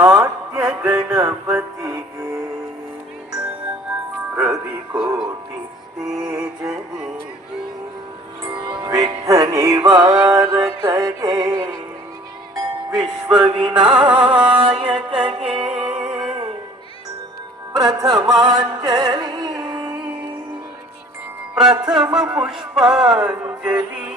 ನಾಟ್ಯ ಗಣಪತಿಗೆ ರವಿಕೋಟಿ ತೇಜನಿಗೆ ವಿಘ್ನ ನಿವಾರಕಗೆ ವಿಶ್ವವಿನಾಯಕಗೆ ಪ್ರಥಮಾಂಜಲಿ ಪ್ರಥಮ ಪುಷ್ಪಾಂಜಲಿ.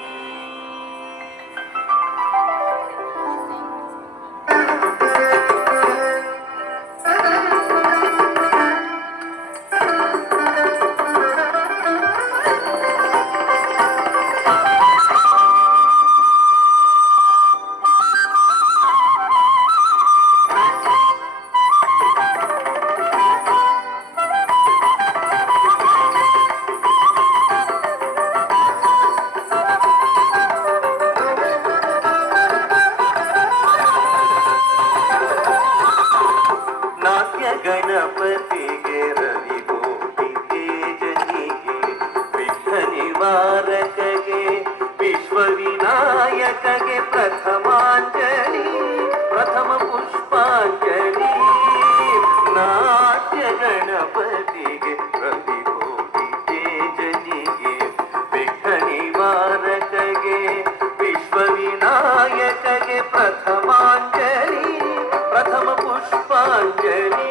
ಗಣಪತಿಗೆ ರವಿಕೋಟಿ ತೇಜನಿಗೆ ವಿಘ್ನ ನಿವಾರಕಗೆ ವಿಶ್ವವಿನಾಯಕಗೆ ಪ್ರಥಮಾಂಜಲಿ ಪ್ರಥಮ ಪುಷ್ಪಾಂಜಲಿ. ನಾಟ್ಯ ಗಣಪತಿಗೆ ರವಿಕೋಟಿ ತೇಜನಿಗೆ ವಿಘ್ನ ನಿವಾರಕಗೆ ವಿಶ್ವವಿನಾಯಕಗೆ ಪ್ರಥಮಾಂಜಲಿ ಪ್ರಥಮ ಪುಷ್ಪಾಂಜಲಿ.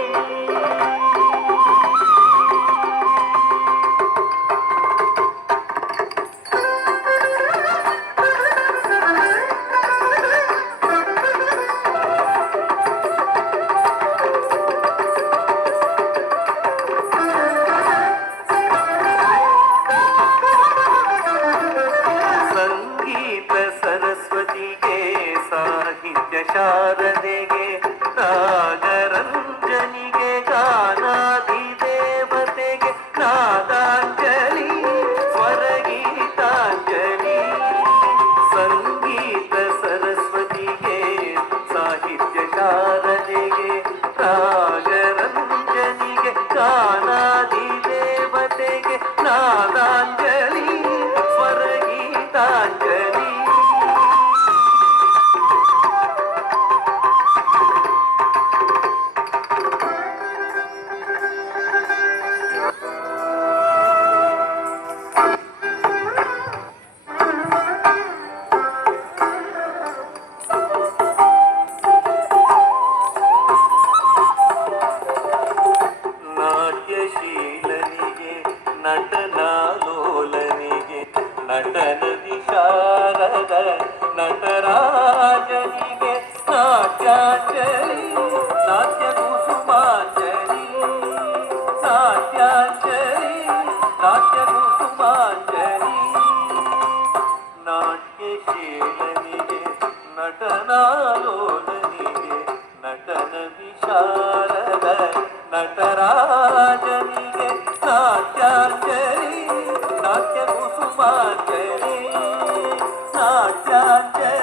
ಸಂಗೀತ ಸರಸ್ವತಿಗೆ ಸಾಹಿತ್ಯ ಶಾರದೆಗೆ ನಾಗರಂಜನಿಗೆ ಗಾನಾಧಿದೇವತೆಗೆ ನಾದಾಂಜಲಿ ಸ್ವರಗೀತಾಂಜಲಿ. ಸಂಗೀತ ಸರಸ್ವತಿಗೆ ಸಾಹಿತ್ಯ ಶಾರದೆಗೆ ನಾಗರಂಜನಿಗೆ ಗಾನಾಧಿದೇವತೆಗೆ ನಾದಾಂಜಲಿ ಸ್ವರಗೀತಾಂಜಲಿ. ನಾಟ್ಯಶೀಲನಿಗೆ ನಟನಾಲೋಲನಿಗೆ ನಟನ ವಿಶಾರದ ನಟರಾಜನಿಗೆ ನಾಟ್ಯಾಂಜಲಿ ನಾಟ್ಯ ಕುಸುಮಾಂಜಲಿ ನಾಟ್ಯಾಂಜಲಿ ನಾಟ್ಯ ಕುಸುಮಾಂಜಲಿ. ನಾಟ್ಯಶೀಲನಿಗೆ ನಟನಾಲೋಲನಿಗೆ ನಟನ ವಿಶಾರದ ನಟರಾಜನಿಗೆ ನಾಟ್ಯಾಂಜಲಿ ನಾಟ್ಯ ಕುಸುಮಾಂಜಲಿ ನಾಟ್ಯಾಂಜಲಿ.